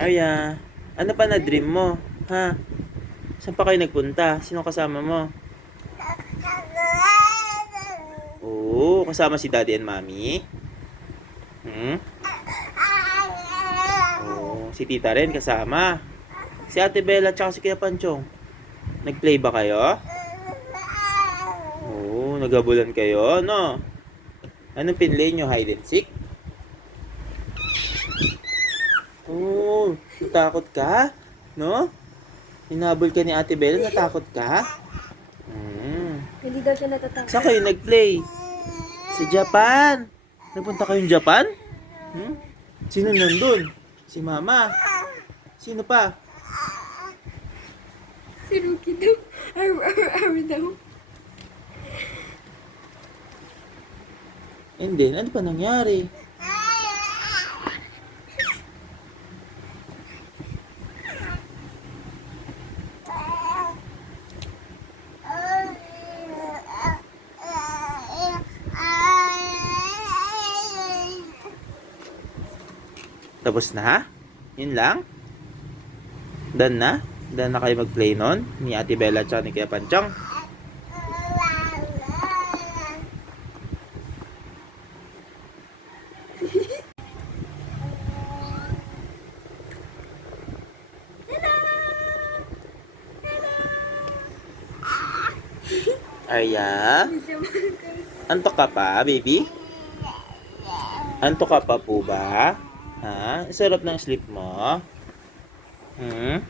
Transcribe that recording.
Arya, ano pa na dream mo? Ha? Saan pa kayo nagpunta? Sino kasama mo? Oo, kasama si Daddy and Mommy? Hmm? Oo, si Tita rin kasama. Si Ate Bella at si Kuya Panchong. Nag-play ba kayo? Oo, nagabulan kayo, no? Anong pinlay nyo? Hide and seek? Oo, natakot ka? No? Hinabol ka ni Ate Bella, natakot ka? Hindi daw siya natatakot. Saan kayo nag-play? Sa Japan? Nagpunta kayong Japan? Hmm? Sino nandun? Si Mama? Sino pa? Si Rookie daw. Ar daw. And then, ano pa nangyari? Tapos na? Yun lang? Done na? Done na kayo mag-play nun? Ni Ate Bella at ni Kuya Panchong? Arya? Antok ka pa, baby? Antok ka pa po ba? Ha? Sarap ng sleep mo? Hmm?